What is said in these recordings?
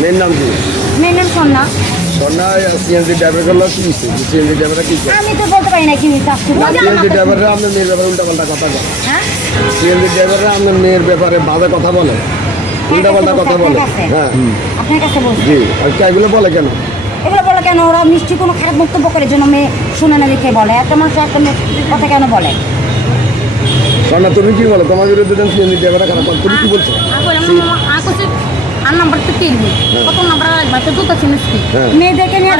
মেয়ের নাম কি? মেয়ের নাম সন্না। সন্না সিএনজি ড্রাইভার করলো কি হয়েছে? সিএনজি ড্রাইভাররা কি করে? আমি তো বলতে পারি না কি হয়েছে আজকে। সিএনজি ড্রাইভাররা আপনার মেয়ের ব্যাপারে উল্টাপাল্টা কথা বলে। হ্যাঁ সিএনজি ড্রাইভাররা আপনার মেয়ের ব্যাপারে বাজে কথা বলে, উল্টাপাল্টা কথা বলে। হ্যাঁ আপনার কাছে বলছি জি, আর এগুলো বলে কেন? এগুলো বলে কেন? ওরা মিষ্টি কোনো খারাপ বক্তব্য করে জন্য মেয়ে শুনে না দেখে বলে। একটা মানুষ একটা মেয়ে কথা কেন বলে? সন্না তুমি কি বলো? তোমার বিরুদ্ধে সিএনজি ড্রাইভাররা খারাপ বলে, তুমি কি বলছো? আর নাম্বারটা কিনবি কত নাম্বার লাগবে তো দুটো চিনিস কি হ্যাঁ মেয়েদেরকে নিয়ে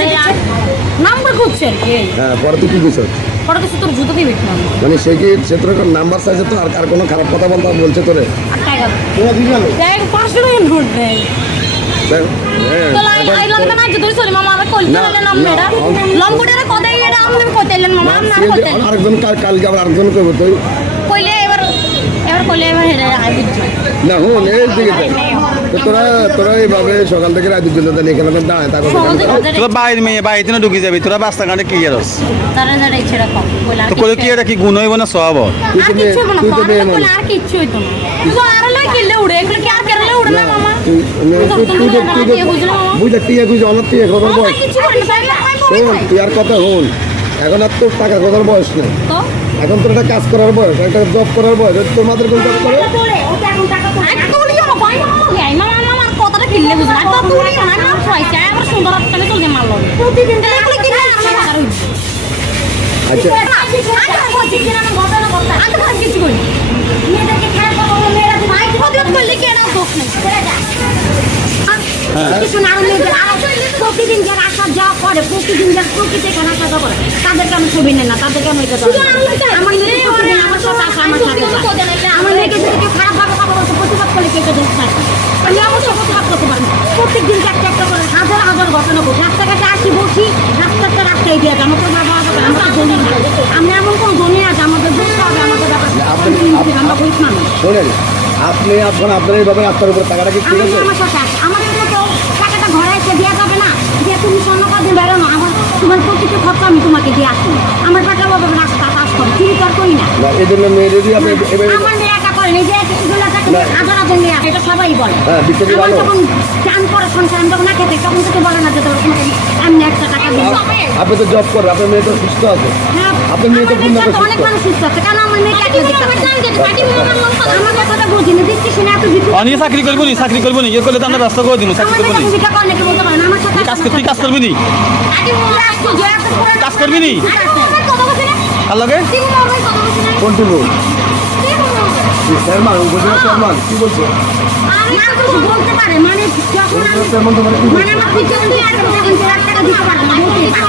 নাম্বার খুঁজছে আর কি হ্যাঁ, পরে তুই কি বুঝছো? পরে কিছু তোর জুতো দিবি না মানে সে কি সে তোর নাম্বার চাইছে তো আর কোনো খারাপ কথা বলছে তোরে? আর টাকা তোরা দিবি না? দেখ 500 টাকা নোট দেয় হ্যাঁ, তো আই লাগবে না যদি সরি মামা আমি কইতে না নাম মেরা লম্বুটারে কদাই এটা আমি কইতেলেন মামা আমি না কইতেন আরেকজন কালকে আবার আরেকজন কইবো তুই কইলে এবার কইলে এবার হেরে আই বুঝছি না হুন এই দিকে তো তোরা এইভাবে সকাল থেকে রাত পর্যন্ত এখানে দাঁড়ায় তা তোরা বাইরে মেয়ে বাড়িতে না ঢুকে যাবি, তোরা রাস্তাঘাটে কি আর তারা যারা ইচ্ছে রাখো কইলা তো করে কি এটা কি গুণ হইব না সব? তুই তো মেয়ে তুই তো মেয়ে মানুষ আর কিচ্ছু হইতো না তো আর লই কিলে উড়ে এগুলো কি আর কেরলে উড়ে না মামা বুঝলে টিয়া বুঝে অনেক টিয়া খবর বয়স শোন তুই আর কথা হন, এখন আর তোর টাকা কথার বয়স নেই, তো এখন তোর একটা কাজ করার বয়স, একটা জব করার বয়স, তোমাদের কোন জব করে? কথাটা কিনলে বুঝলাম আর তো তুই আমার খাইছে আবার সুন্দর একটা চলছে মারলো প্রতিদিন দেখলে কি না আমার টাকা হইছে আচ্ছা কিছু করি মেয়েদেরকে খারাপ কথা বলে মেয়েরা তো ভাই প্রতিবাদ করলে কি না দোষ নেই কিছু না হলে প্রতিদিন যারা আসা যাওয়া করে, প্রতিদিন যারা প্রকৃতি এখানে আসা যাওয়া করে, তাদেরকে আমি ছবি নেই না, তাদেরকে আমি এটা আমার মেয়ে আমার সাথে আসে, আমার সাথে আমার মেয়েকে যদি কেউ খারাপভাবে কথা বলছে প্রতিবাদ করলে কেউ কেউ থাকে আমি অবশ্যই প্রতিবাদ করতে পারি। প্রত্যেক দিন একটা একটা করে হাজার হাজার ঘটনা ঘটে, রাস্তাঘাটে আসি বসি রাস্তাটা রাস্তায় দিয়ে আছে, আমাকে বাবা আমরা জমি না, আমরা এমন কোনো জমি আছে আমাদের বুঝতে হবে আমাদের ব্যাপার আমরা বুঝ মানুষ। শোনেন আপনি আপনার এইভাবে রাস্তার উপরে টাকাটা কি ঠিক আছে? আমার সাথে আসে, আমাদের তো টাকাটা ঘরে এসে দেওয়া যাবে না যে তুমি স্বর্ণ কাজে বেরোনো, আমার তোমার প্রতিটি খরচা আমি তোমাকে দিয়ে আসি, আমার টাকা বাবা রাস্তা কাজ করে ফ্রি তো আর করি না। এই জন্য মেয়েদেরই আপনি এভাবে আমার মেয়ে একা করেন, এই যে এগুলো টাকা হাজার হাজার মেয়ে আছে, এটা সবাই বলে। হ্যাঁ, বিশ্বাসী আমার ভালো। যখন চান করে সংসার আমি যখন না খেতে তখন থেকে বলে না যে তোমাকে এমনি একটা টাকা দিই। আপনি তো জব করেন, আপনার মেয়ে তো সুস্থ আছে। হ্যাঁ, আপনার মেয়ে তো আমার পূর্ণ মেয়েটা তো সুস্থ। অনেক মানুষ সুস্থ আছে, কেন আমার মেয়েকে একলা দিতে হবে? আমার কথাটা বুঝি না, দেখছি না এত ভিতরে অনিয়ে চাকরি করবো নি, চাকরি করবো নি, ইয়ে করলে তো আমরা রাস্তা করে দিব, চাকরি আমার করবো নি। মেয়েটা ভিটা করে নাকি বলতে পারেন আমার সাথে তুই কাজ করবি নি, কাজ করবি নি আর লগে কোনটি বল? চেয়ারম্যান, উপজেলা চেয়ারম্যান কি বলছে? বলতে পারে মানে যখন চেয়ারম্যান তো মানে কি বলছে? মানে আমার পিছনে আর টাকা দিতে পারবে না, বলতেই পারে।